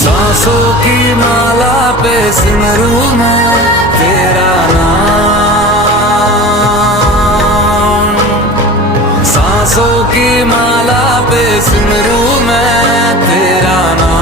सांसों की माला पे सिमरू मैं तेरा नाम। सांसों की माला पे सिमरू मैं तेरा नाम।